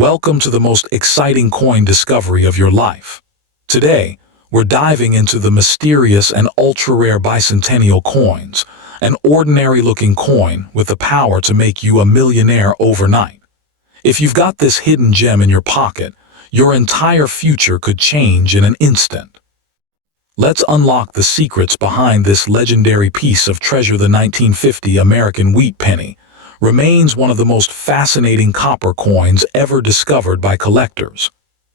Welcome to the most exciting coin discovery of your life. Today, we're diving into the mysterious and ultra-rare bicentennial coins, an ordinary-looking coin with the power to make you a millionaire overnight. If you've got this hidden gem in your pocket, your entire future could change in an instant. Let's unlock the secrets behind this legendary piece of treasure. The 1950 American wheat penny remains one of the most fascinating copper coins ever discovered by collectors.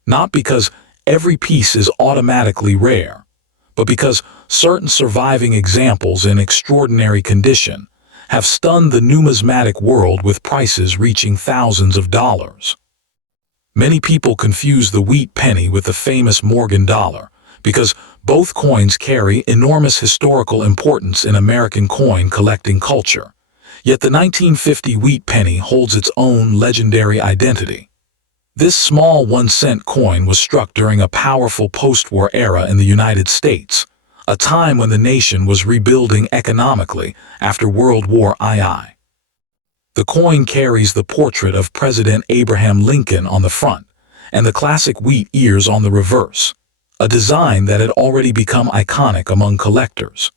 Not because every piece is automatically rare, but because certain surviving examples in extraordinary condition have stunned the numismatic world with prices reaching thousands of dollars. Many people confuse the wheat penny with the famous Morgan dollar, because both coins carry enormous historical importance in American coin collecting culture. Yet the 1950 wheat penny holds its own legendary identity. This small 1-cent coin was struck during a powerful post-war era in the United States, a time when the nation was rebuilding economically after World War II. The coin carries the portrait of President Abraham Lincoln on the front and the classic wheat ears on the reverse, a design that had already become iconic among collectors.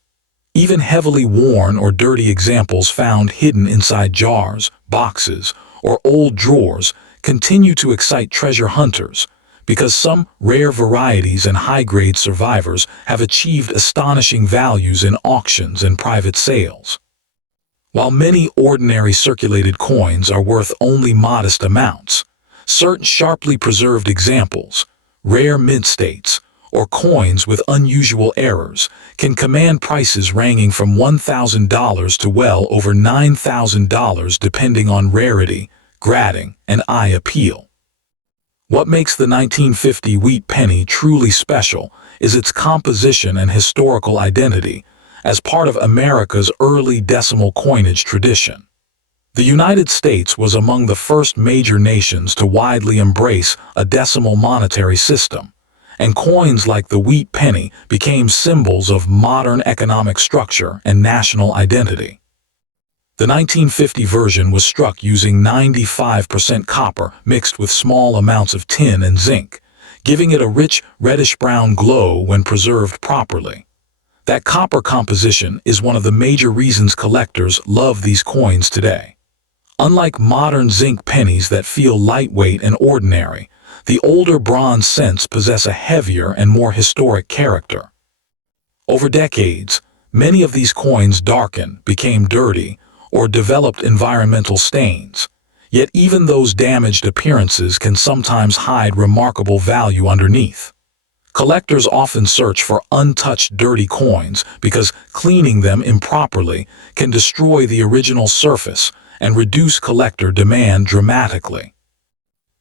Even heavily worn or dirty examples found hidden inside jars, boxes, or old drawers continue to excite treasure hunters, because some rare varieties and high-grade survivors have achieved astonishing values in auctions and private sales. While many ordinary circulated coins are worth only modest amounts, certain sharply preserved examples, rare mint states, or coins with unusual errors can command prices ranging from $1,000 to well over $9,000 depending on rarity, grading, and eye appeal. What makes the 1950 wheat penny truly special is its composition and historical identity as part of America's early decimal coinage tradition. The United States was among the first major nations to widely embrace a decimal monetary system, and coins like the wheat penny became symbols of modern economic structure and national identity. The 1950 version was struck using 95% copper mixed with small amounts of tin and zinc, giving it a rich reddish-brown glow when preserved properly. That copper composition is one of the major reasons collectors love these coins today. Unlike modern zinc pennies that feel lightweight and ordinary, the older bronze cents possess a heavier and more historic character. Over decades, many of these coins darkened, became dirty, or developed environmental stains. Yet even those damaged appearances can sometimes hide remarkable value underneath. Collectors often search for untouched dirty coins because cleaning them improperly can destroy the original surface and reduce collector demand dramatically.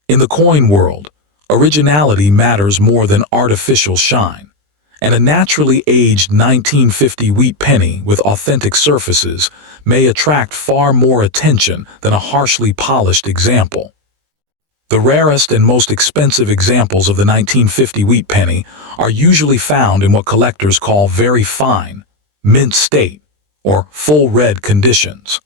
In the coin world, originality matters more than artificial shine, and a naturally aged 1950 wheat penny with authentic surfaces may attract far more attention than a harshly polished example. The rarest and most expensive examples of the 1950 wheat penny are usually found in what collectors call very fine, mint state, or full red conditions.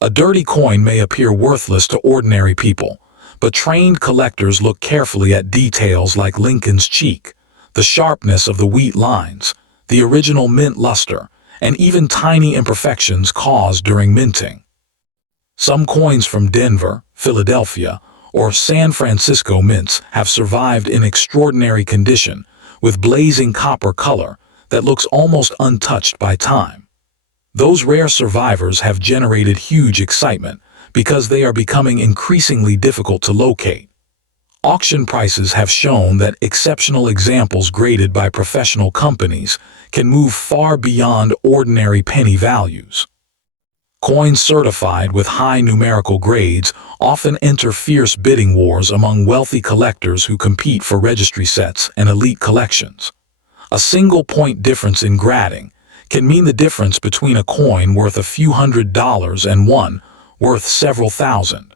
A dirty coin may appear worthless to ordinary people, but trained collectors look carefully at details like Lincoln's cheek, the sharpness of the wheat lines, the original mint luster, and even tiny imperfections caused during minting. Some coins from Denver, Philadelphia, or San Francisco mints have survived in extraordinary condition with blazing copper color that looks almost untouched by time. Those rare survivors have generated huge excitement because they are becoming increasingly difficult to locate. Auction prices have shown that exceptional examples graded by professional companies can move far beyond ordinary penny values. Coins certified with high numerical grades often enter fierce bidding wars among wealthy collectors who compete for registry sets and elite collections. A single point difference in grading can mean the difference between a coin worth a few $100s and one worth several thousand.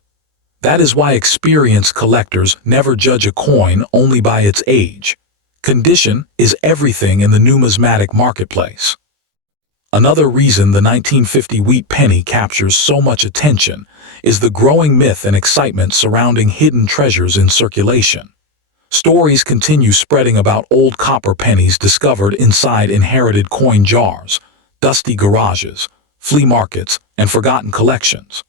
That is why experienced collectors never judge a coin only by its age. Condition is everything in the numismatic marketplace. Another reason the 1950 wheat penny captures so much attention is the growing myth and excitement surrounding hidden treasures in circulation. Stories continue spreading about old copper pennies discovered inside inherited coin jars, dusty garages, flea markets, and forgotten collections.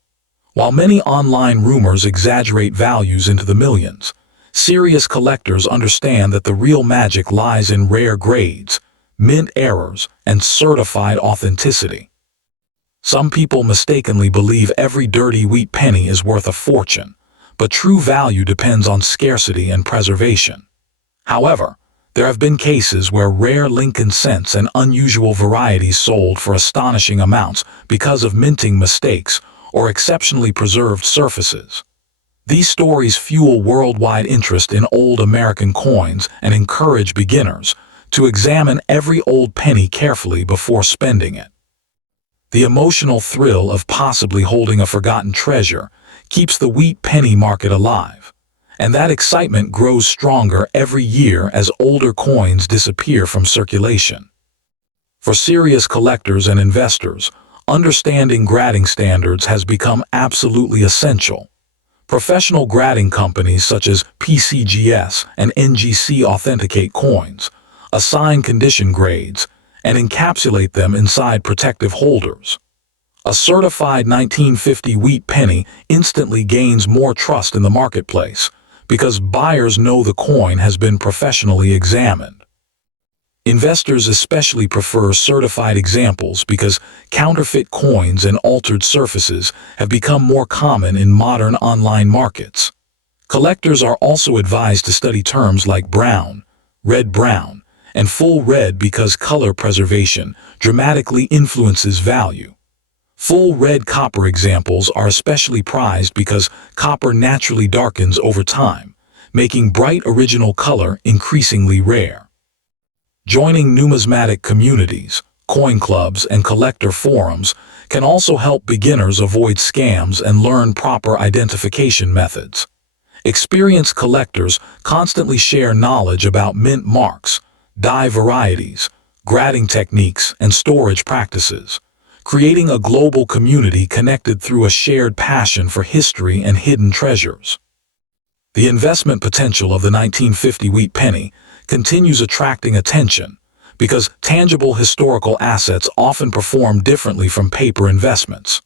While many online rumors exaggerate values into the millions, serious collectors understand that the real magic lies in rare grades, mint errors, and certified authenticity. Some people mistakenly believe every dirty wheat penny is worth a fortune, but true value depends on scarcity and preservation. However, there have been cases where rare Lincoln cents and unusual varieties sold for astonishing amounts because of minting mistakes or exceptionally preserved surfaces. These stories fuel worldwide interest in old American coins and encourage beginners to examine every old penny carefully before spending it. The emotional thrill of possibly holding a forgotten treasure keeps the wheat penny market alive, and that excitement grows stronger every year as older coins disappear from circulation. For serious collectors and investors, understanding grading standards has become absolutely essential. Professional grading companies such as PCGS and NGC authenticate coins, assign condition grades, and encapsulate them inside protective holders. A certified 1950 wheat penny instantly gains more trust in the marketplace because buyers know the coin has been professionally examined. Investors especially prefer certified examples because counterfeit coins and altered surfaces have become more common in modern online markets. Collectors are also advised to study terms like brown, red-brown, and full red because color preservation dramatically influences value. Full red copper examples are especially prized because copper naturally darkens over time, making bright original color increasingly rare. Joining numismatic communities, coin clubs, and collector forums can also help beginners avoid scams and learn proper identification methods. Experienced collectors constantly share knowledge about mint marks, die varieties, grading techniques, and storage practices, creating a global community connected through a shared passion for history and hidden treasures. The investment potential of the 1950 wheat penny continues attracting attention because tangible historical assets often perform differently from paper investments.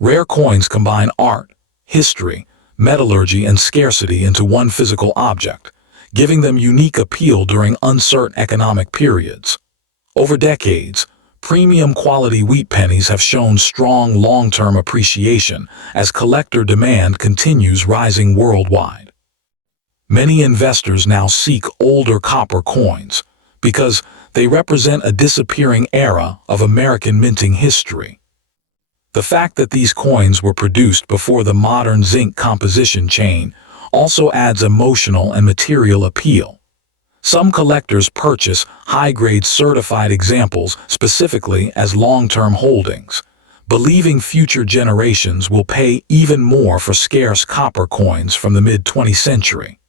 Rare coins combine art, history, metallurgy, and scarcity into one physical object, giving them unique appeal during uncertain economic periods. Over decades, premium quality wheat pennies have shown strong long-term appreciation as collector demand continues rising worldwide. Many investors now seek older copper coins because they represent a disappearing era of American minting history. The fact that these coins were produced before the modern zinc composition chain also adds emotional and material appeal. Some collectors purchase high-grade certified examples specifically as long-term holdings, believing future generations will pay even more for scarce copper coins from the mid-20th century.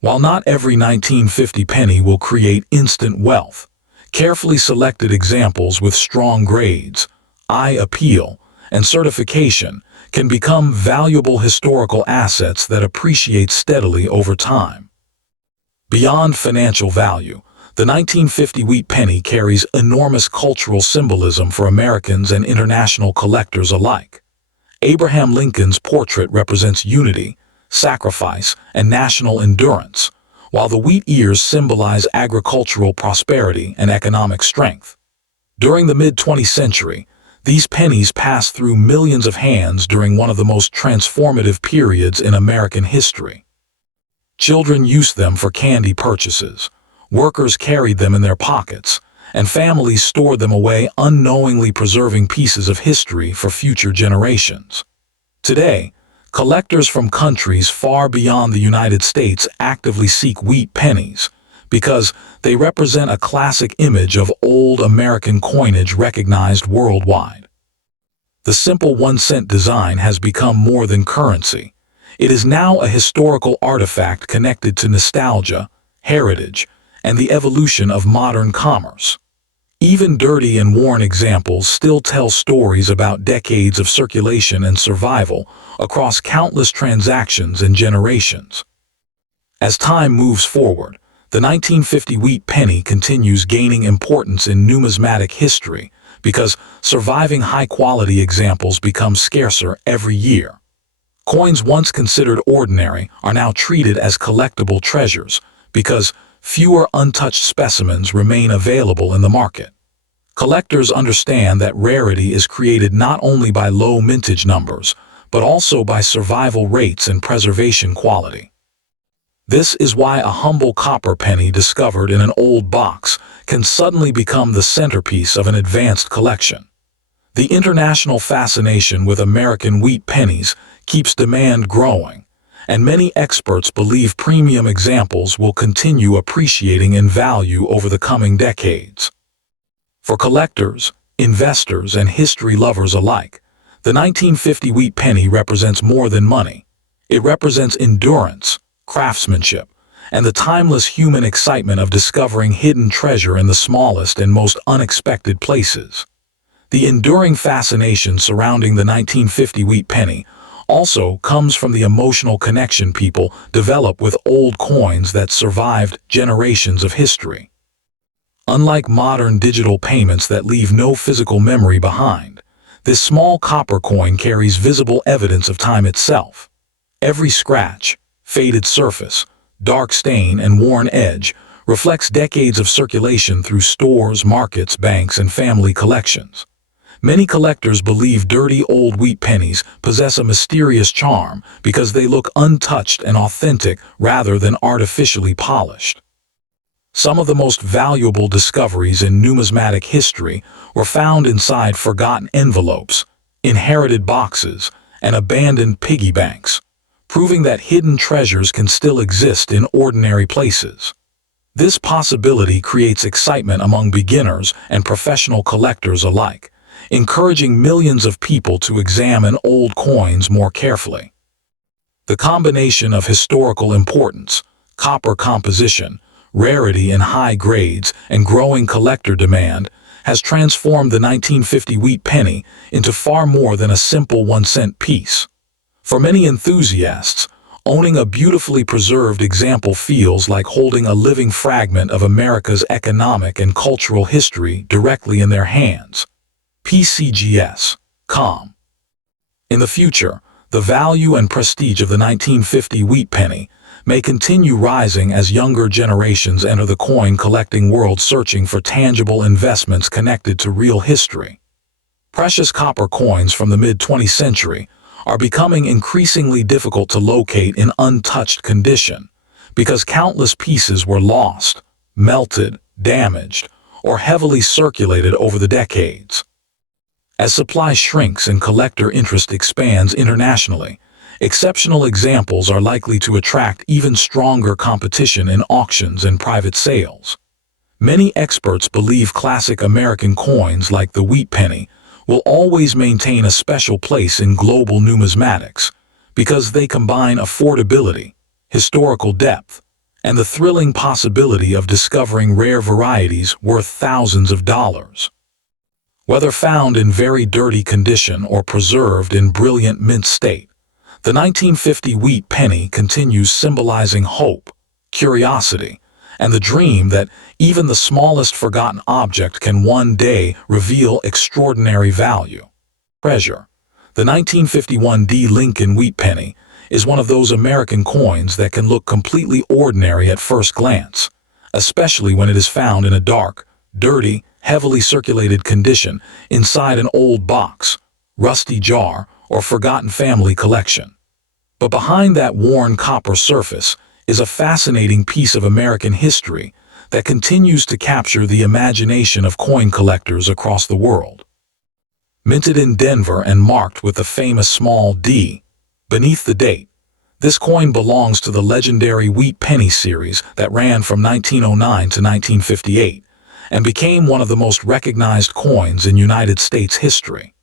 While not every 1950 penny will create instant wealth, carefully selected examples with strong grades, eye appeal, and certification can become valuable historical assets that appreciate steadily over time. Beyond financial value, the 1950 wheat penny carries enormous cultural symbolism for Americans and international collectors alike. Abraham Lincoln's portrait represents unity, sacrifice, and national endurance, while the wheat ears symbolize agricultural prosperity and economic strength. During the mid-20th century, these pennies passed through millions of hands during one of the most transformative periods in American history. Children used them for candy purchases, workers carried them in their pockets, and families stored them away, unknowingly preserving pieces of history for future generations. Today, collectors from countries far beyond the United States actively seek wheat pennies because they represent a classic image of old American coinage recognized worldwide. The simple 1-cent design has become more than currency. It is now a historical artifact connected to nostalgia, heritage, and the evolution of modern commerce. Even dirty and worn examples still tell stories about decades of circulation and survival across countless transactions and generations. As time moves forward, the 1950 wheat penny continues gaining importance in numismatic history because surviving high-quality examples become scarcer every year. Coins once considered ordinary are now treated as collectible treasures because fewer untouched specimens remain available in the market. Collectors understand that rarity is created not only by low mintage numbers, but also by survival rates and preservation quality. This is why a humble copper penny discovered in an old box can suddenly become the centerpiece of an advanced collection. The international fascination with American wheat pennies keeps demand growing, and many experts believe premium examples will continue appreciating in value over the coming decades. For collectors, investors, and history lovers alike, the 1950 wheat penny represents more than money. It represents endurance, craftsmanship, and the timeless human excitement of discovering hidden treasure in the smallest and most unexpected places. The enduring fascination surrounding the 1950 wheat penny also comes from the emotional connection people develop with old coins that survived generations of history. Unlike modern digital payments that leave no physical memory behind, this small copper coin carries visible evidence of time itself. Every scratch, faded surface, dark stain, and worn edge reflects decades of circulation through stores, markets, banks, and family collections. Many collectors believe dirty old wheat pennies possess a mysterious charm because they look untouched and authentic rather than artificially polished. Some of the most valuable discoveries in numismatic history were found inside forgotten envelopes, inherited boxes, and abandoned piggy banks, proving that hidden treasures can still exist in ordinary places. This possibility creates excitement among beginners and professional collectors alike, encouraging millions of people to examine old coins more carefully. The combination of historical importance, copper composition, rarity in high grades, and growing collector demand has transformed the 1950 wheat penny into far more than a simple 1-cent piece. For many enthusiasts, owning a beautifully preserved example feels like holding a living fragment of America's economic and cultural history directly in their hands. PCGS.com. In the future, the value and prestige of the 1950 wheat penny may continue rising as younger generations enter the coin-collecting world searching for tangible investments connected to real history. Precious copper coins from the mid-20th century are becoming increasingly difficult to locate in untouched condition because countless pieces were lost, melted, damaged, or heavily circulated over the decades. As supply shrinks and collector interest expands internationally, exceptional examples are likely to attract even stronger competition in auctions and private sales. Many experts believe classic American coins like the wheat penny will always maintain a special place in global numismatics because they combine affordability, historical depth, and the thrilling possibility of discovering rare varieties worth thousands of dollars. Whether found in very dirty condition or preserved in brilliant mint state, the 1950 wheat penny continues symbolizing hope, curiosity, and the dream that even the smallest forgotten object can one day reveal extraordinary value. Treasure. The 1951 D. Lincoln wheat penny is one of those American coins that can look completely ordinary at first glance, especially when it is found in a dark, dirty, heavily circulated condition inside an old box, rusty jar, or forgotten family collection. But behind that worn copper surface is a fascinating piece of American history that continues to capture the imagination of coin collectors across the world. Minted in Denver and marked with the famous small D beneath the date, this coin belongs to the legendary wheat penny series that ran from 1909 to 1958 and became one of the most recognized coins in United States history.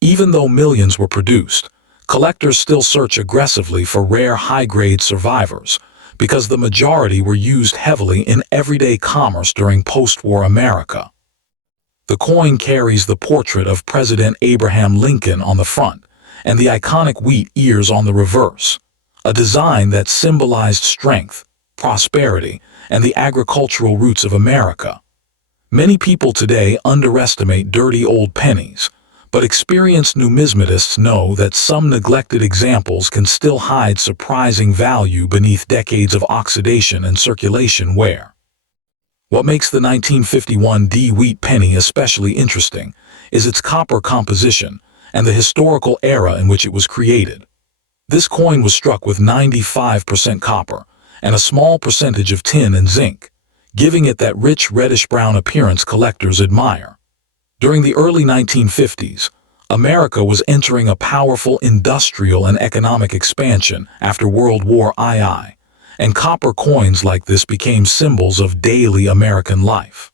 Even though millions were produced, collectors still search aggressively for rare high-grade survivors because the majority were used heavily in everyday commerce during post-war America. The coin carries the portrait of President Abraham Lincoln on the front and the iconic wheat ears on the reverse, a design that symbolized strength, prosperity, and the agricultural roots of America. Many people today underestimate dirty old pennies, but experienced numismatists know that some neglected examples can still hide surprising value beneath decades of oxidation and circulation wear. What makes the 1951 D wheat penny especially interesting is its copper composition and the historical era in which it was created. This coin was struck with 95% copper and a small percentage of tin and zinc, giving it that rich reddish-brown appearance collectors admire. During the early 1950s, America was entering a powerful industrial and economic expansion after World War II, and copper coins like this became symbols of daily American life.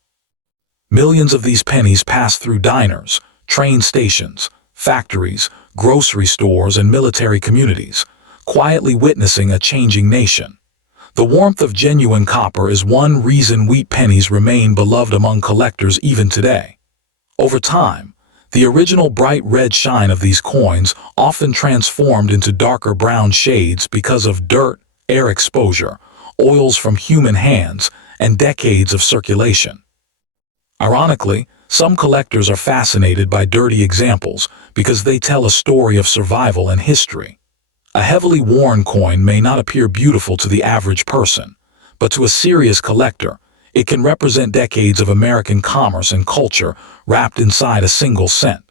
Millions of these pennies passed through diners, train stations, factories, grocery stores, and military communities, quietly witnessing a changing nation. The warmth of genuine copper is one reason wheat pennies remain beloved among collectors even today. Over time, the original bright red shine of these coins often transformed into darker brown shades because of dirt, air exposure, oils from human hands, and decades of circulation. Ironically, some collectors are fascinated by dirty examples because they tell a story of survival and history. A heavily worn coin may not appear beautiful to the average person, but to a serious collector, it can represent decades of American commerce and culture wrapped inside a single cent.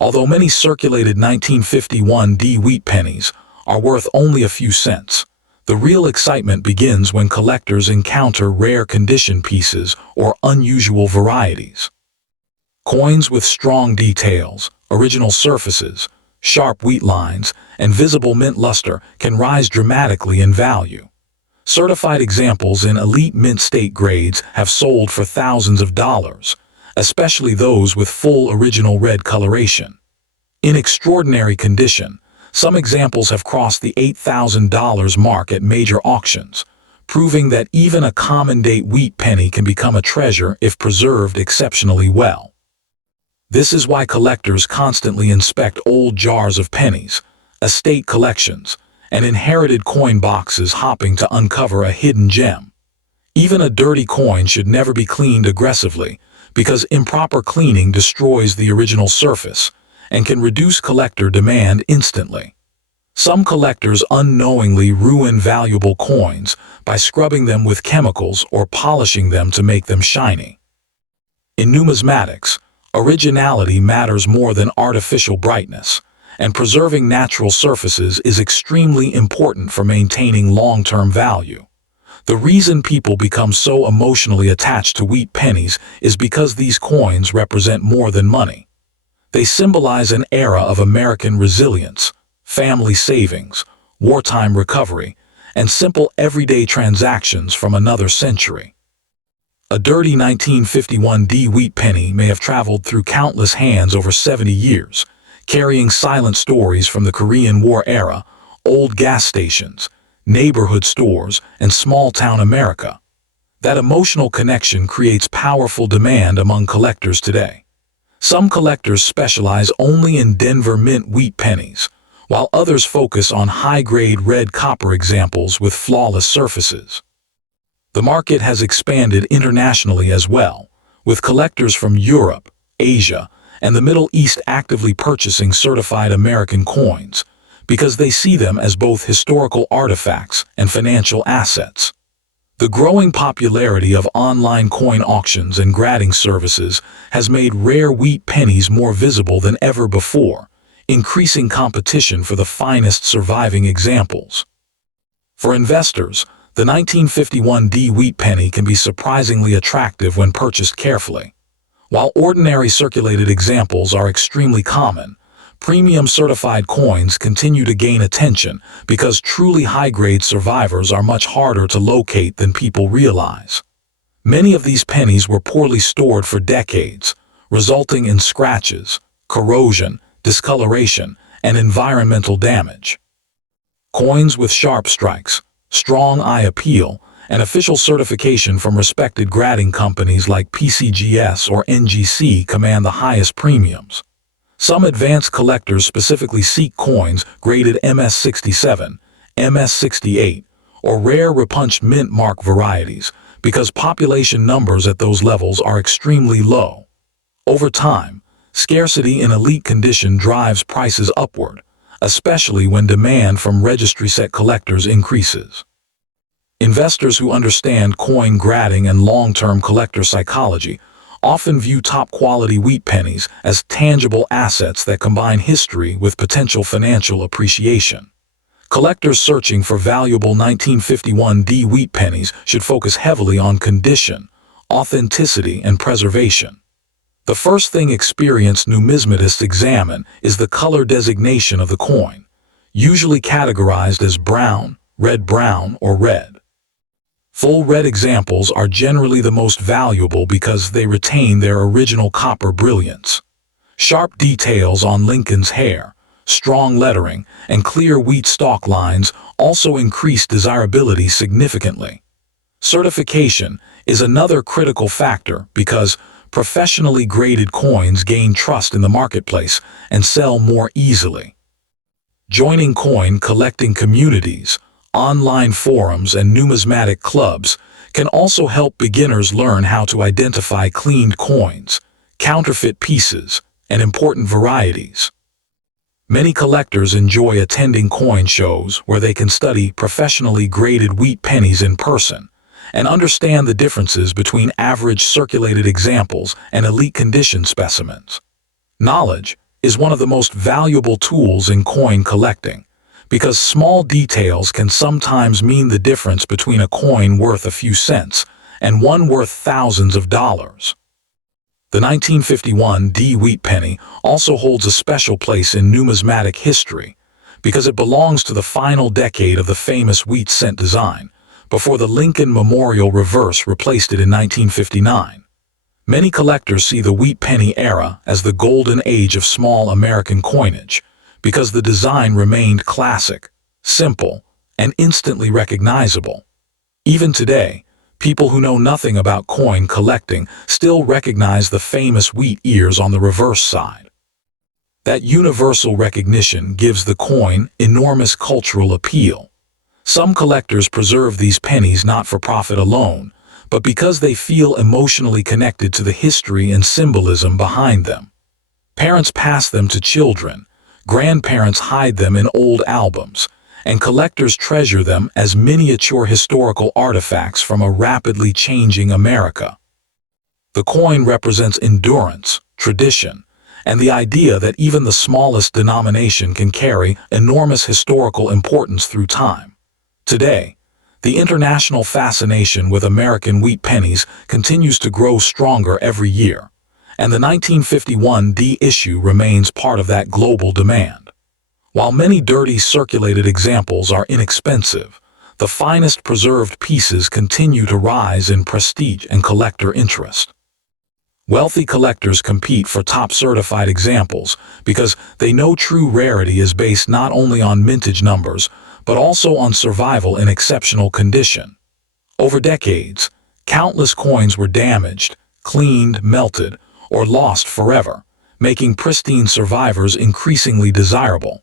Although many circulated 1951 D wheat pennies are worth only a few cents, the real excitement begins when collectors encounter rare condition pieces or unusual varieties. Coins with strong details, original surfaces, sharp wheat lines, and visible mint luster can rise dramatically in value. Certified examples in elite mint state grades have sold for thousands of dollars, especially those with full original red coloration. In extraordinary condition, some examples have crossed the $8,000 mark at major auctions, proving that even a common-date wheat penny can become a treasure if preserved exceptionally well. This is why collectors constantly inspect old jars of pennies, estate collections, and inherited coin boxes hoping to uncover a hidden gem. Even a dirty coin should never be cleaned aggressively because improper cleaning destroys the original surface and can reduce collector demand instantly. Some collectors unknowingly ruin valuable coins by scrubbing them with chemicals or polishing them to make them shiny. In numismatics, originality matters more than artificial brightness, and preserving natural surfaces is extremely important for maintaining long-term value. The reason people become so emotionally attached to wheat pennies is because these coins represent more than money. They symbolize an era of American resilience, family savings, wartime recovery, and simple everyday transactions from another century. A dirty 1951 D wheat penny may have traveled through countless hands over 70 years, carrying silent stories from the Korean War era, old gas stations, neighborhood stores, and small-town America. That emotional connection creates powerful demand among collectors today. Some collectors specialize only in Denver mint wheat pennies, while others focus on high-grade red copper examples with flawless surfaces. The market has expanded internationally as well, with collectors from Europe, Asia, and the Middle East actively purchasing certified American coins, because they see them as both historical artifacts and financial assets. The growing popularity of online coin auctions and grading services has made rare wheat pennies more visible than ever before, increasing competition for the finest surviving examples. For investors, the 1951 D wheat penny can be surprisingly attractive when purchased carefully. While ordinary circulated examples are extremely common, premium certified coins continue to gain attention because truly high-grade survivors are much harder to locate than people realize. Many of these pennies were poorly stored for decades, resulting in scratches, corrosion, discoloration, and environmental damage. Coins with sharp strikes, strong eye appeal, and official certification from respected grading companies like PCGS or NGC command the highest premiums. Some advanced collectors specifically seek coins graded MS67, MS68, or rare repunched mint mark varieties because population numbers at those levels are extremely low. Over time, scarcity in elite condition drives prices upward, especially when demand from registry-set collectors increases. Investors who understand coin grading and long-term collector psychology often view top-quality wheat pennies as tangible assets that combine history with potential financial appreciation. Collectors searching for valuable 1951D wheat pennies should focus heavily on condition, authenticity, and preservation. The first thing experienced numismatists examine is the color designation of the coin, usually categorized as brown, red-brown, or red. Full red examples are generally the most valuable because they retain their original copper brilliance. Sharp details on Lincoln's hair, strong lettering, and clear wheat stalk lines also increase desirability significantly. Certification is another critical factor because professionally graded coins gain trust in the marketplace and sell more easily. Joining coin collecting communities, online forums, and numismatic clubs can also help beginners learn how to identify cleaned coins, counterfeit pieces, and important varieties. Many collectors enjoy attending coin shows where they can study professionally graded wheat pennies in person and understand the differences between average circulated examples and elite condition specimens. Knowledge is one of the most valuable tools in coin collecting because small details can sometimes mean the difference between a coin worth a few cents and one worth thousands of dollars. The 1951D wheat penny also holds a special place in numismatic history because it belongs to the final decade of the famous wheat cent design, before the Lincoln Memorial reverse replaced it in 1959. Many collectors see the wheat penny era as the golden age of small American coinage because the design remained classic, simple, and instantly recognizable. Even today, people who know nothing about coin collecting still recognize the famous wheat ears on the reverse side. That universal recognition gives the coin enormous cultural appeal. Some collectors preserve these pennies not for profit alone, but because they feel emotionally connected to the history and symbolism behind them. Parents pass them to children, grandparents hide them in old albums, and collectors treasure them as miniature historical artifacts from a rapidly changing America. The coin represents endurance, tradition, and the idea that even the smallest denomination can carry enormous historical importance through time. Today, the international fascination with American wheat pennies continues to grow stronger every year, and the 1951D issue remains part of that global demand. While many dirty circulated examples are inexpensive, the finest preserved pieces continue to rise in prestige and collector interest. Wealthy collectors compete for top certified examples because they know true rarity is based not only on mintage numbers, but also on survival in exceptional condition. Over decades, countless coins were damaged, cleaned, melted, or lost forever, making pristine survivors increasingly desirable.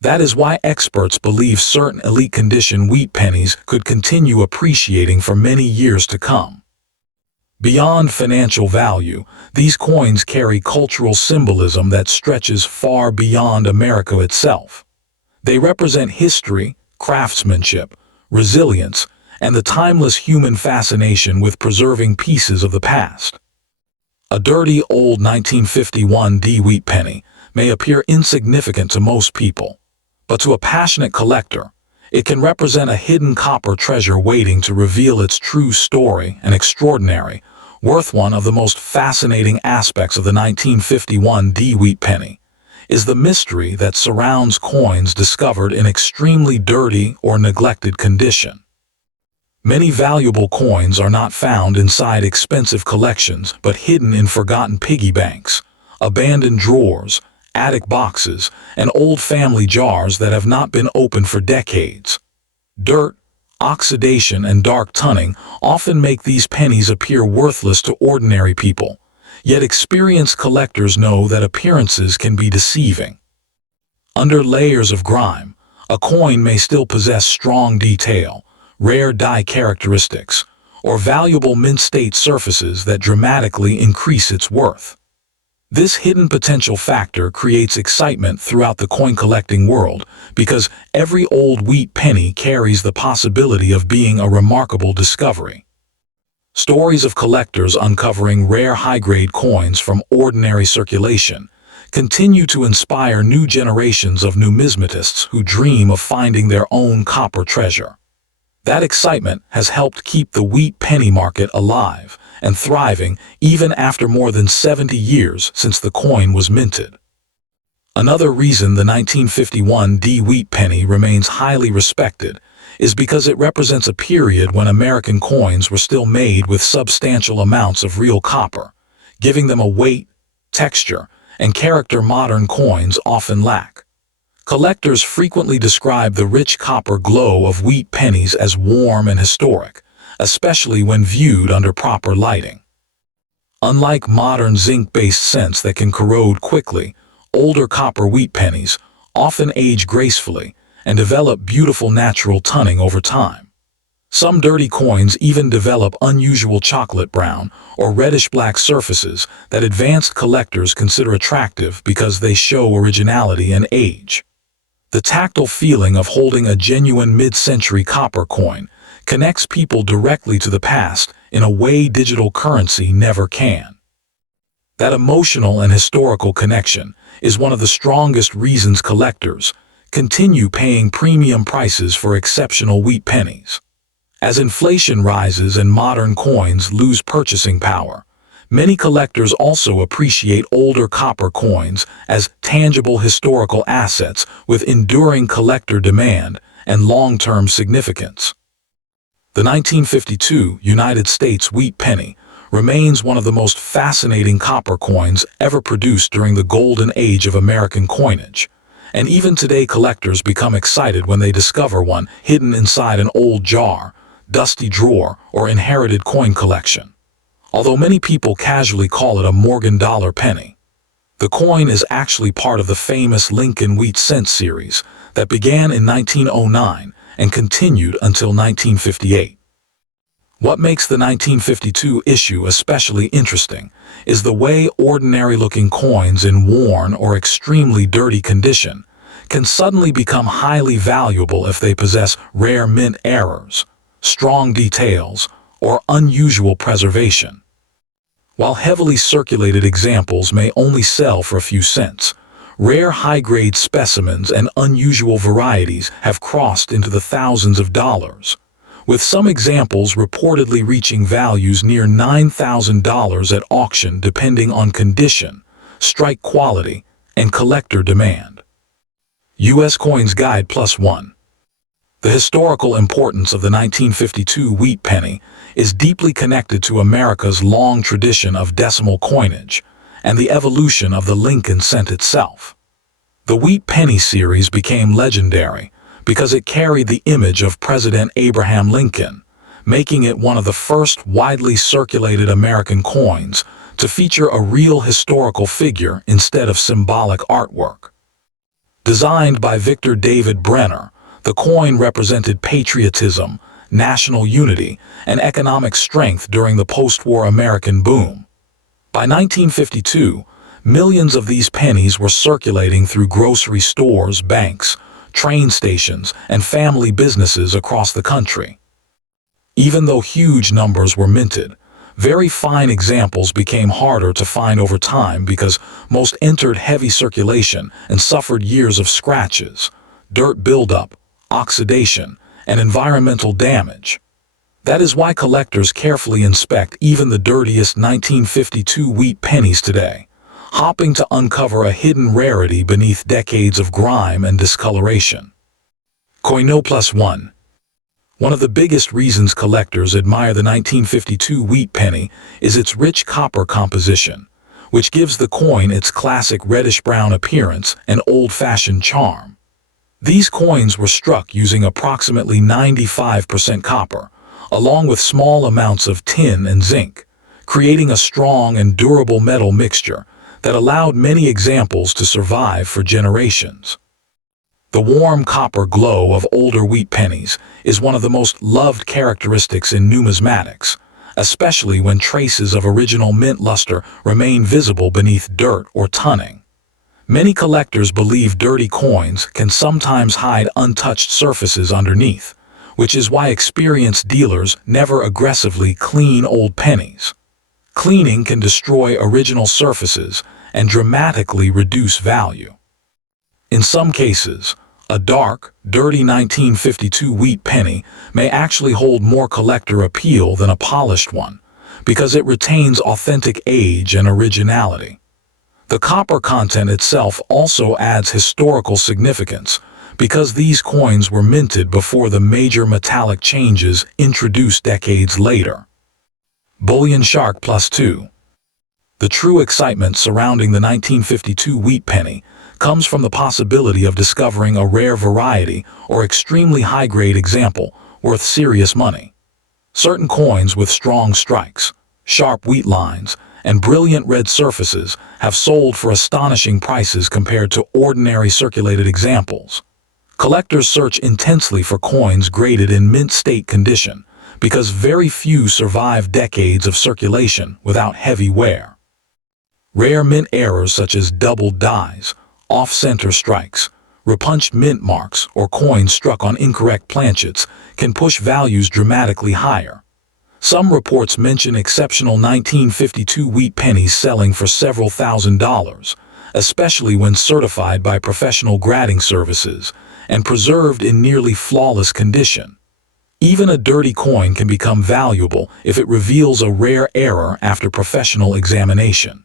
That is why experts believe certain elite condition wheat pennies could continue appreciating for many years to come. Beyond financial value, these coins carry cultural symbolism that stretches far beyond America itself. They represent history, craftsmanship, resilience, and the timeless human fascination with preserving pieces of the past. A dirty old 1951D wheat penny may appear insignificant to most people, but to a passionate collector, it can represent a hidden copper treasure waiting to reveal its true story and extraordinary, worth. One of the most fascinating aspects of the 1951D wheat penny is the mystery that surrounds coins discovered in extremely dirty or neglected condition. Many valuable coins are not found inside expensive collections but hidden in forgotten piggy banks, abandoned drawers, attic boxes, and old family jars that have not been opened for decades. Dirt, oxidation, and dark toning often make these pennies appear worthless to ordinary people. Yet experienced collectors know that appearances can be deceiving. Under layers of grime, a coin may still possess strong detail, rare die characteristics, or valuable mint-state surfaces that dramatically increase its worth. This hidden potential factor creates excitement throughout the coin-collecting world because every old wheat penny carries the possibility of being a remarkable discovery. Stories of collectors uncovering rare high-grade coins from ordinary circulation continue to inspire new generations of numismatists who dream of finding their own copper treasure. That excitement has helped keep the wheat penny market alive and thriving even after more than 70 years since the coin was minted. Another reason the 1951 D wheat penny remains highly respected is because it represents a period when American coins were still made with substantial amounts of real copper, giving them a weight, texture, and character modern coins often lack. Collectors frequently describe the rich copper glow of wheat pennies as warm and historic, especially when viewed under proper lighting. Unlike modern zinc-based cents that can corrode quickly, older copper wheat pennies often age gracefully and develop beautiful natural toning over time. Some dirty coins even develop unusual chocolate brown or reddish-black surfaces that advanced collectors consider attractive because they show originality and age. The tactile feeling of holding a genuine mid-century copper coin connects people directly to the past in a way digital currency never can. That emotional and historical connection is one of the strongest reasons collectors continue paying premium prices for exceptional wheat pennies. As inflation rises and modern coins lose purchasing power, many collectors also appreciate older copper coins as tangible historical assets with enduring collector demand and long-term significance. The 1952 United States wheat penny remains one of the most fascinating copper coins ever produced during the golden age of American coinage, and even today collectors become excited when they discover one hidden inside an old jar, dusty drawer, or inherited coin collection. Although many people casually call it a Morgan dollar penny, the coin is actually part of the famous Lincoln Wheat Cent series that began in 1909 and continued until 1958. What makes the 1952 issue especially interesting is the way ordinary-looking coins in worn or extremely dirty condition can suddenly become highly valuable if they possess rare mint errors, strong details, or unusual preservation. While heavily circulated examples may only sell for a few cents, rare high-grade specimens and unusual varieties have crossed into the thousands of dollars, with some examples reportedly reaching values near $9,000 at auction depending on condition, strike quality, and collector demand. U.S. Coins Guide +1. The historical importance of the 1952 wheat penny is deeply connected to America's long tradition of decimal coinage and the evolution of the Lincoln cent itself. The wheat penny series became legendary because it carried the image of President Abraham Lincoln, making it one of the first widely circulated American coins to feature a real historical figure instead of symbolic artwork. Designed by Victor David Brenner, the coin represented patriotism, national unity, and economic strength during the post-war American boom. By 1952, millions of these pennies were circulating through grocery stores, banks, train stations, and family businesses across the country. Even though huge numbers were minted, very fine examples became harder to find over time because most entered heavy circulation and suffered years of scratches, dirt buildup, oxidation, and environmental damage. That is why collectors carefully inspect even the dirtiest 1952 wheat pennies today, hoping to uncover a hidden rarity beneath decades of grime and discoloration. Coino +1. One of the biggest reasons collectors admire the 1952 wheat penny is its rich copper composition, which gives the coin its classic reddish-brown appearance and old-fashioned charm. These coins were struck using approximately 95% copper, along with small amounts of tin and zinc, creating a strong and durable metal mixture that allowed many examples to survive for generations. The warm copper glow of older wheat pennies is one of the most loved characteristics in numismatics, especially when traces of original mint luster remain visible beneath dirt or tunning. Many collectors believe dirty coins can sometimes hide untouched surfaces underneath, which is why experienced dealers never aggressively clean old pennies. Cleaning can destroy original surfaces and dramatically reduce value. In some cases, a dark, dirty 1952 wheat penny may actually hold more collector appeal than a polished one, because it retains authentic age and originality. The copper content itself also adds historical significance, because these coins were minted before the major metallic changes introduced decades later. Bullion Shark +2. The true excitement surrounding the 1952 wheat penny comes from the possibility of discovering a rare variety or extremely high-grade example worth serious money. Certain coins with strong strikes, sharp wheat lines, and brilliant red surfaces have sold for astonishing prices compared to ordinary circulated examples. Collectors search intensely for coins graded in mint state condition because very few survive decades of circulation without heavy wear. Rare mint errors such as doubled dies, off-center strikes, repunched mint marks, or coins struck on incorrect planchets can push values dramatically higher. Some reports mention exceptional 1952 wheat pennies selling for several $1,000s, especially when certified by professional grading services and preserved in nearly flawless condition. Even a dirty coin can become valuable if it reveals a rare error after professional examination.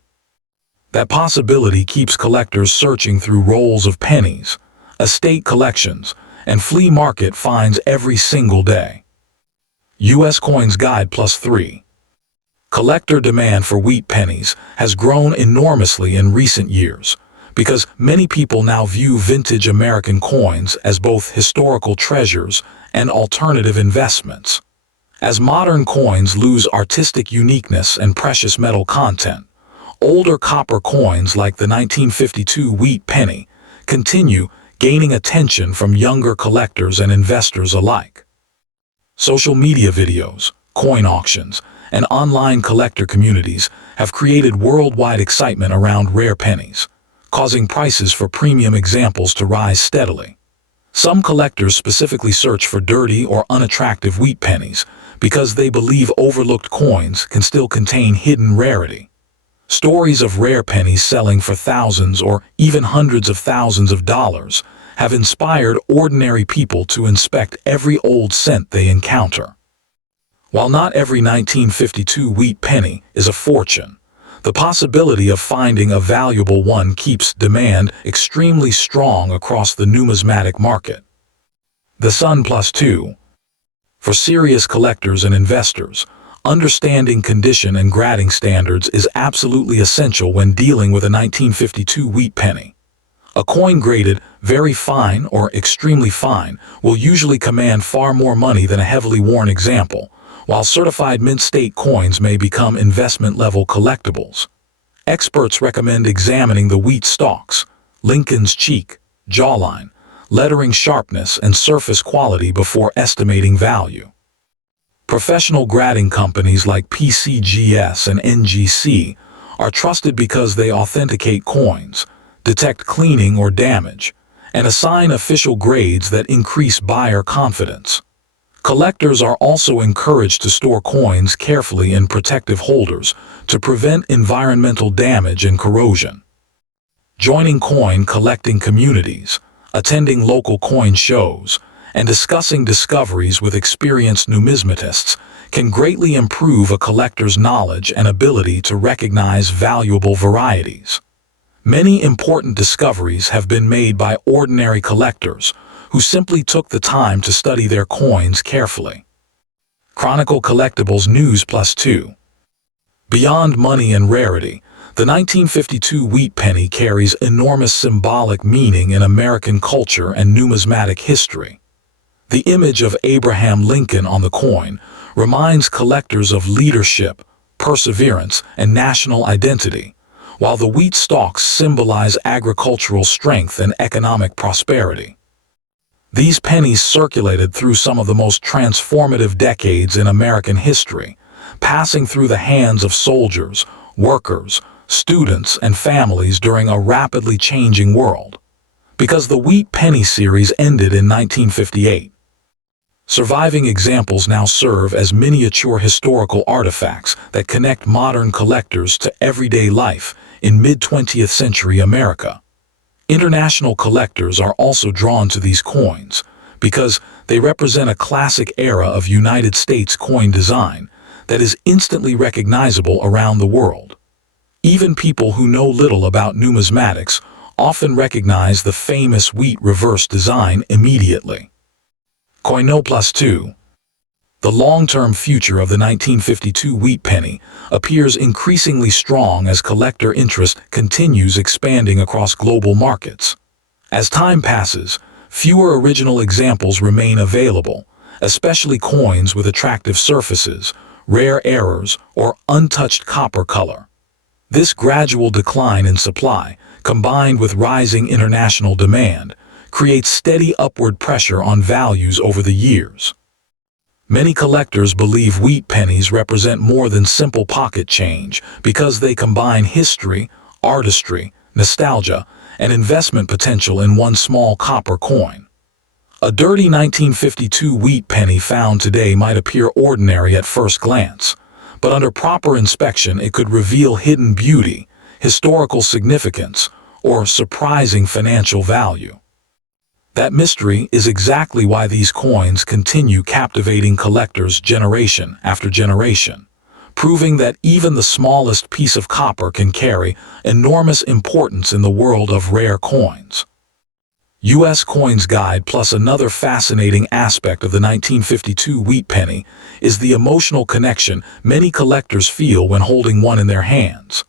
That possibility keeps collectors searching through rolls of pennies, estate collections, and flea market finds every single day. U.S. Coins Guide +3. Collector demand for wheat pennies has grown enormously in recent years because many people now view vintage American coins as both historical treasures and alternative investments. As modern coins lose artistic uniqueness and precious metal content, older copper coins like the 1952 wheat penny continue gaining attention from younger collectors and investors alike. Social media videos, coin auctions, and online collector communities have created worldwide excitement around rare pennies, causing prices for premium examples to rise steadily. Some collectors specifically search for dirty or unattractive wheat pennies because they believe overlooked coins can still contain hidden rarity. Stories of rare pennies selling for thousands or even hundreds of thousands of dollars have inspired ordinary people to inspect every old cent they encounter. While not every 1952 wheat penny is a fortune, the possibility of finding a valuable one keeps demand extremely strong across the numismatic market. The Sun +2. For serious collectors and investors, understanding condition and grading standards is absolutely essential when dealing with a 1952 wheat penny. A coin graded very fine or extremely fine will usually command far more money than a heavily worn example, while certified mint state coins may become investment-level collectibles. Experts recommend examining the wheat stalks, Lincoln's cheek, jawline, lettering sharpness, and surface quality before estimating value. Professional grading companies like PCGS and NGC are trusted because they authenticate coins, detect cleaning or damage, and assign official grades that increase buyer confidence. Collectors are also encouraged to store coins carefully in protective holders to prevent environmental damage and corrosion. Joining coin collecting communities, attending local coin shows, and discussing discoveries with experienced numismatists can greatly improve a collector's knowledge and ability to recognize valuable varieties. Many important discoveries have been made by ordinary collectors who simply took the time to study their coins carefully. Chronicle Collectibles News +2. Beyond money and rarity, The 1952 wheat penny carries enormous symbolic meaning in American culture and numismatic history. The image of Abraham Lincoln on the coin reminds collectors of leadership, perseverance, and national identity, while the wheat stalks symbolize agricultural strength and economic prosperity. These pennies circulated through some of the most transformative decades in American history, passing through the hands of soldiers, workers, students, and families during a rapidly changing world. Because the wheat penny series ended in 1958. Surviving examples now serve as miniature historical artifacts that connect modern collectors to everyday life in mid-20th century America. International collectors are also drawn to these coins because they represent a classic era of United States coin design that is instantly recognizable around the world. Even people who know little about numismatics often recognize the famous wheat reverse design immediately. Coinoplus 2. The long-term future of the 1952 wheat penny appears increasingly strong as collector interest continues expanding across global markets. As time passes, fewer original examples remain available, especially coins with attractive surfaces, rare errors, or untouched copper color. This gradual decline in supply, combined with rising international demand, creates steady upward pressure on values over the years. Many collectors believe wheat pennies represent more than simple pocket change because they combine history, artistry, nostalgia, and investment potential in one small copper coin. A dirty 1952 wheat penny found today might appear ordinary at first glance, but under proper inspection it could reveal hidden beauty, historical significance, or surprising financial value. That mystery is exactly why these coins continue captivating collectors generation after generation, proving that even the smallest piece of copper can carry enormous importance in the world of rare coins. U.S. Coins Guide. Plus, another fascinating aspect of the 1952 wheat penny is the emotional connection many collectors feel when holding one in their hands.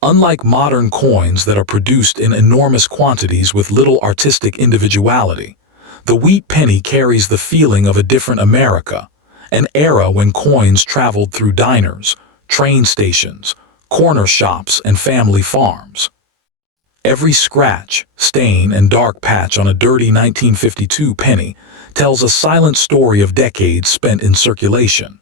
Unlike modern coins that are produced in enormous quantities with little artistic individuality, the wheat penny carries the feeling of a different America, an era when coins traveled through diners, train stations, corner shops, and family farms. Every scratch, stain, and dark patch on a dirty 1952 penny tells a silent story of decades spent in circulation.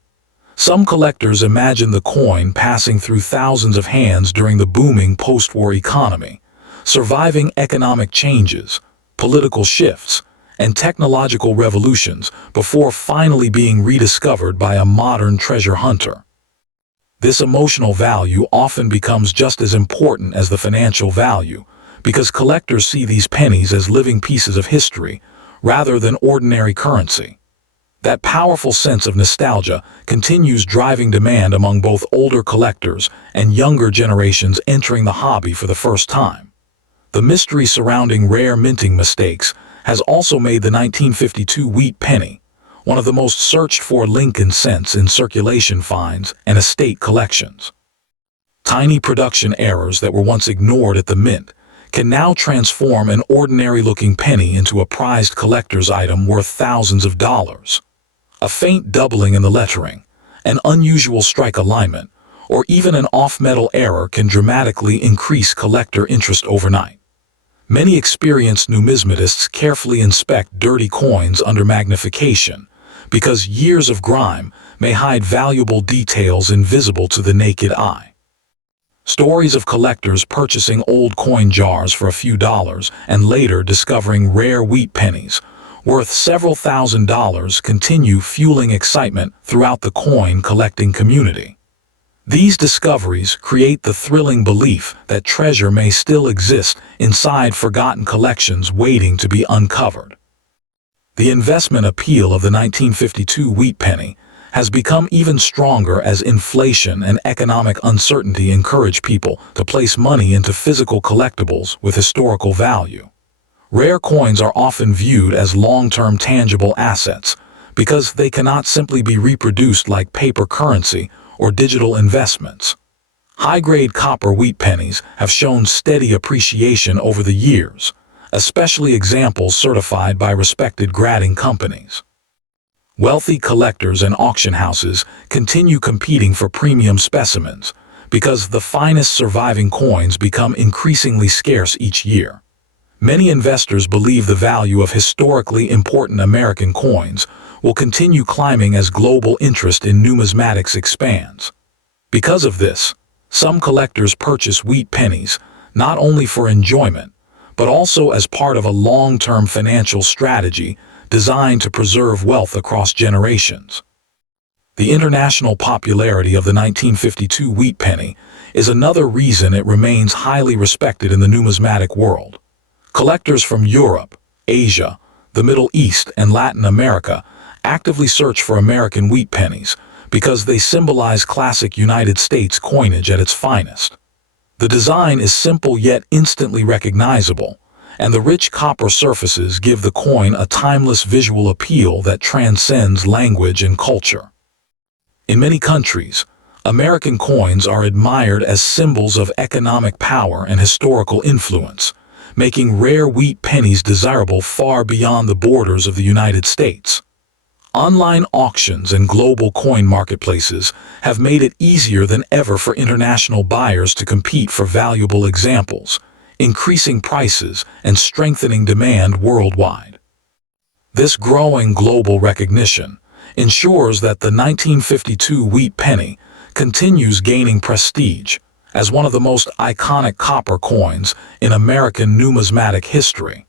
Some collectors imagine the coin passing through thousands of hands during the booming post-war economy, surviving economic changes, political shifts, and technological revolutions before finally being rediscovered by a modern treasure hunter. This emotional value often becomes just as important as the financial value because collectors see these pennies as living pieces of history rather than ordinary currency. That powerful sense of nostalgia continues driving demand among both older collectors and younger generations entering the hobby for the first time. The mystery surrounding rare minting mistakes has also made the 1952 wheat penny one of the most searched-for Lincoln cents in circulation finds and estate collections. Tiny production errors that were once ignored at the mint can now transform an ordinary-looking penny into a prized collector's item worth thousands of dollars. A faint doubling in the lettering, an unusual strike alignment, or even an off-metal error can dramatically increase collector interest overnight. Many experienced numismatists carefully inspect dirty coins under magnification because years of grime may hide valuable details invisible to the naked eye. Stories of collectors purchasing old coin jars for a few dollars and later discovering rare wheat pennies worth several $1,000s continue fueling excitement throughout the coin collecting community. These discoveries create the thrilling belief that treasure may still exist inside forgotten collections waiting to be uncovered. The investment appeal of the 1952 wheat penny has become even stronger as inflation and economic uncertainty encourage people to place money into physical collectibles with historical value. Rare coins are often viewed as long-term tangible assets because they cannot simply be reproduced like paper currency or digital investments. High-grade copper wheat pennies have shown steady appreciation over the years, especially examples certified by respected grading companies. Wealthy collectors and auction houses continue competing for premium specimens because the finest surviving coins become increasingly scarce each year. Many investors believe the value of historically important American coins will continue climbing as global interest in numismatics expands. Because of this, some collectors purchase wheat pennies not only for enjoyment, but also as part of a long-term financial strategy designed to preserve wealth across generations. The international popularity of the 1952 wheat penny is another reason it remains highly respected in the numismatic world. Collectors from Europe, Asia, the Middle East, and Latin America actively search for American wheat pennies because they symbolize classic United States coinage at its finest. The design is simple yet instantly recognizable, and the rich copper surfaces give the coin a timeless visual appeal that transcends language and culture. In many countries, American coins are admired as symbols of economic power and historical influence, making rare wheat pennies desirable far beyond the borders of the United States. Online auctions and global coin marketplaces have made it easier than ever for international buyers to compete for valuable examples, increasing prices and strengthening demand worldwide. This growing global recognition ensures that the 1952 wheat penny continues gaining prestige as one of the most iconic copper coins in American numismatic history.